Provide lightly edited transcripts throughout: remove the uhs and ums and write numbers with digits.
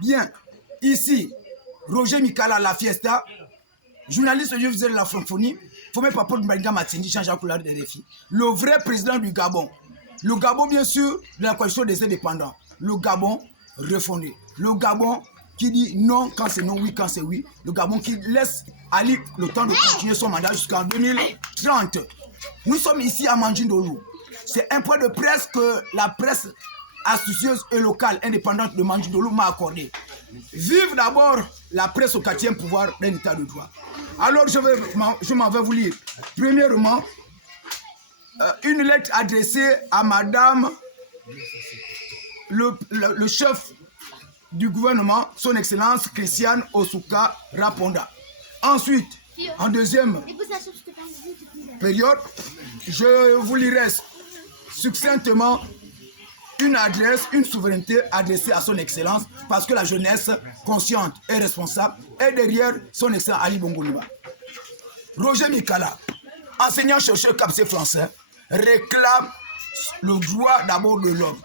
Bien. Ici, Roger Mikala, la Fiesta, journaliste, je faisais de la francophonie, formé par Paul Mbenga Matindi, Jean-Jacques Coulard de RFI, le vrai président du Gabon. Le Gabon, bien sûr, de la coalition des indépendants. Le Gabon refondé. Le Gabon qui dit non quand c'est non, oui quand c'est oui. Le Gabon qui laisse Ali le temps de continuer son mandat jusqu'en 2030. Nous sommes ici à Mandjindolo. C'est un point de presse que la presse astucieuse et locale indépendante de Mandjindolo m'a accordé. Vive d'abord la presse au 4e pouvoir d'un état de droit. Alors je m'en vais vous lire. Premièrement, une lettre adressée à madame le chef du gouvernement, son excellence Christiane Osuka Raponda. Ensuite, en deuxième période, je vous lirai succinctement une adresse, une souveraineté adressée à son excellence parce que la jeunesse consciente et responsable est derrière son excellence Ali Bongo Ondimba. Roger Mikala, enseignant-chercheur capsé français, réclame le droit d'abord de l'homme.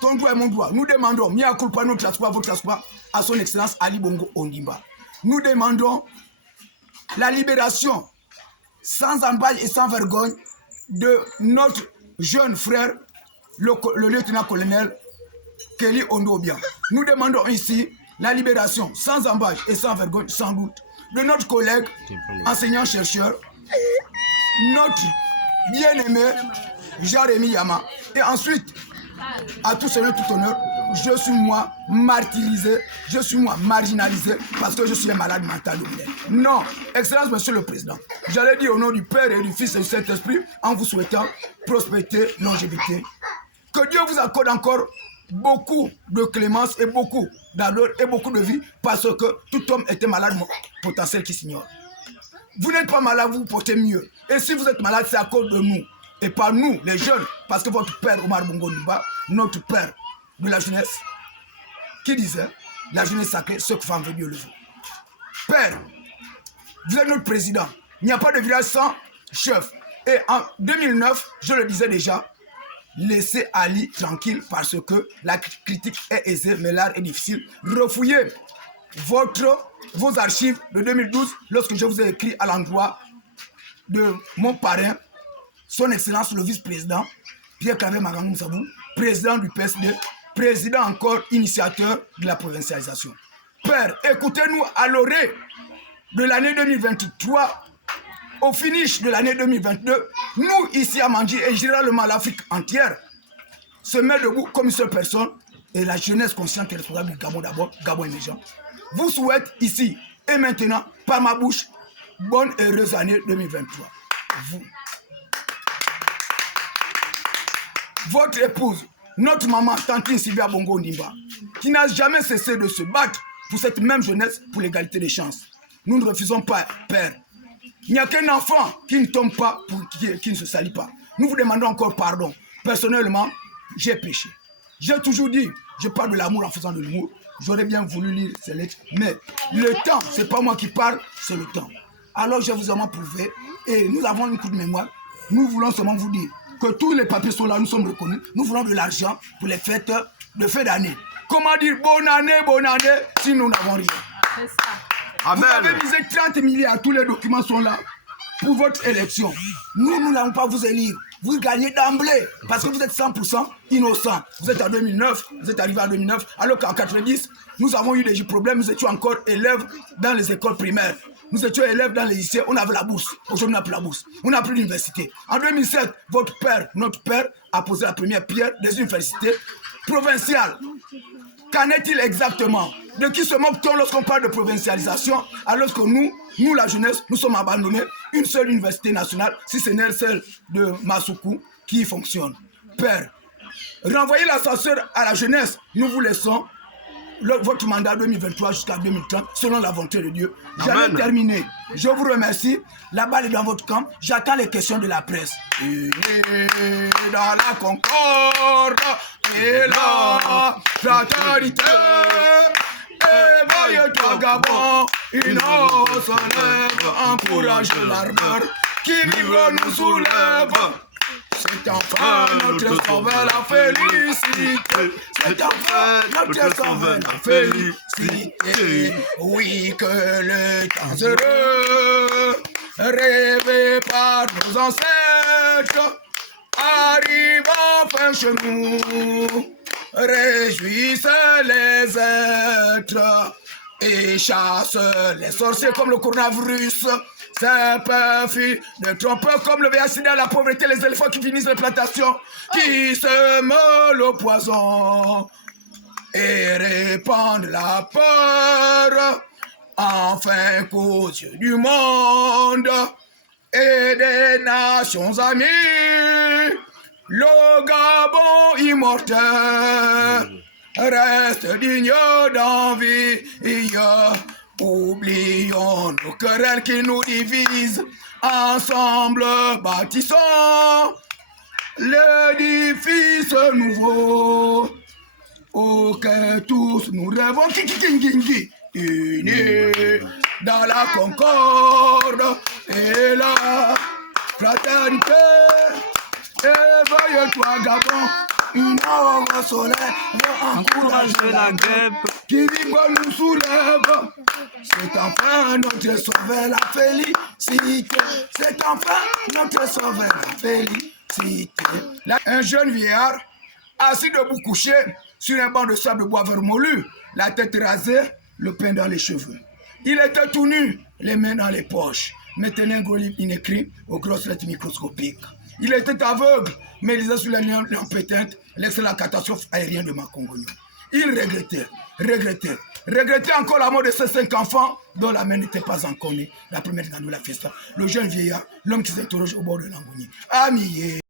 Ton droit est mon droit. Nous demandons, mea culpa notre transport, votre transport, à son excellence Ali Bongo Ondimba. Nous demandons la libération sans embâche et sans vergogne de notre jeune frère, le lieutenant-colonel Kelly Ondobia. Nous demandons ici la libération sans embâche et sans vergogne, sans doute, de notre collègue enseignant-chercheur, notre bien-aimé Jean-Rémy Yama. Et ensuite, à tout seigneur, tout honneur, je suis moi martyrisé, je suis moi marginalisé parce que je suis un malade mental. Non, Excellence, Monsieur le Président, j'allais dire au nom du Père et du Fils et du Saint-Esprit en vous souhaitant prospérité, longévité. Que Dieu vous accorde encore beaucoup de clémence et beaucoup d'ardeur et beaucoup de vie parce que tout homme est un malade potentiel qui s'ignore. Vous n'êtes pas malade, vous vous portez mieux. Et si vous êtes malade, c'est à cause de nous. Et pas nous, les jeunes, parce que votre père, Omar Bongo Ondimba, notre père de la jeunesse, qui disait, la jeunesse sacrée, ce que femme veut Dieu le veut. Père, vous êtes notre président. Il n'y a pas de village sans chef. Et en 2009, je le disais déjà, laissez Ali tranquille parce que la critique est aisée, mais l'art est difficile. Refouillez vos archives de 2012 lorsque je vous ai écrit à l'endroit de mon parrain, son excellence le vice-président, Pierre-Claver Magamou Sabou, président du PSD, président encore initiateur de la provincialisation. Père, écoutez-nous à l'orée de l'année 2023, au finish de l'année 2022, nous ici à Mandji et généralement l'Afrique entière, se met debout comme une seule personne et la jeunesse consciente et responsable du Gabon d'abord, Gabon émergent, vous souhaite ici et maintenant, par ma bouche, bonne et heureuse année 2023. Vous. Votre épouse, notre maman, Tantine Sylvia Bongo Ondimba, qui n'a jamais cessé de se battre pour cette même jeunesse, pour l'égalité des chances. Nous ne refusons pas, Père. Il n'y a qu'un enfant qui ne tombe pas, qui ne se salit pas. Nous vous demandons encore pardon. Personnellement, j'ai péché. J'ai toujours dit, je parle de l'amour en faisant de l'humour. J'aurais bien voulu lire ces lettres, mais le temps, c'est pas moi qui parle, c'est le temps. Alors je vous ai prouvé, et nous avons une coup de mémoire. Nous voulons seulement vous dire que tous les papiers sont là, nous sommes reconnus. Nous voulons de l'argent pour les fêtes de fin d'année. Comment dire bonne année, si nous n'avons rien. Amen. Vous avez misé 30 milliards, tous les documents sont là pour votre élection. Nous n'allons pas vous élire. Vous gagnez d'emblée parce que vous êtes 100% innocent. Vous êtes en 2009, vous êtes arrivé en 2009, alors qu'en 90, nous avons eu des problèmes. Nous étions encore élèves dans les écoles primaires. Nous étions élèves dans les lycées, on avait la bourse. Aujourd'hui, on n'a plus la bourse. On n'a plus d'université. En 2007, votre père, notre père, a posé la première pierre des universités provinciales. Qu'en est-il exactement? De qui se moque-t-on lorsqu'on parle de provincialisation, alors que nous, la jeunesse, nous sommes abandonnés? Une seule université nationale, si ce n'est celle de Massoukou, qui fonctionne. Père, renvoyez l'ascenseur à la jeunesse. Nous vous laissons votre mandat 2023 jusqu'à 2030, selon la volonté de Dieu. J'allais terminer. Je vous remercie. La balle est dans votre camp. J'attends les questions de la presse. Et dans la concorde, et la fraternité. Éveille-toi, Gabon, une eau se lève, encourage l'ardeur qui vivre nous soulève. C'est enfin notre sauveur, la félicité. C'est enfin notre sauveur, la félicité. Oui, que le temps heureux, rêvé par nos ancêtres, arrive enfin chez nous. Réjouissent les êtres et chassent les sorciers comme le coronavirus. C'est perfide de tromper comme le VIH, la pauvreté, les éléphants qui finissent les plantations, qui sèment le poison et répandent la peur, enfin qu'aux yeux du monde et des nations amies, le Gabon immortel reste digne d'envie. Oublions nos querelles qui nous divisent. Ensemble bâtissons l'édifice nouveau auquel tous nous rêvons. Unis dans la concorde et la fraternité. Éveille-toi, Gabon, une aurore solaire va encourager la guêpe qui vibre nous soulève. C'est enfin notre sauveur, la félicité. C'est enfin notre sauveur, la félicité. Là, un jeune vieillard, assis debout couché sur un banc de sable de bois vermoulu, la tête rasée, le pain dans les cheveux. Il était tout nu, les mains dans les poches, mais tenait un gros livre inécrit aux grosses lettres microscopiques. Il était aveugle, mais lisait sur la lampe éteinte l'excellente catastrophe aérienne de Makongogno. Il regrettait encore la mort de ces 5 enfants dont la mère n'était pas encore née, la première de la fiesta. Le jeune vieillard, l'homme qui s'interroge au bord de l'Angoni. Ami.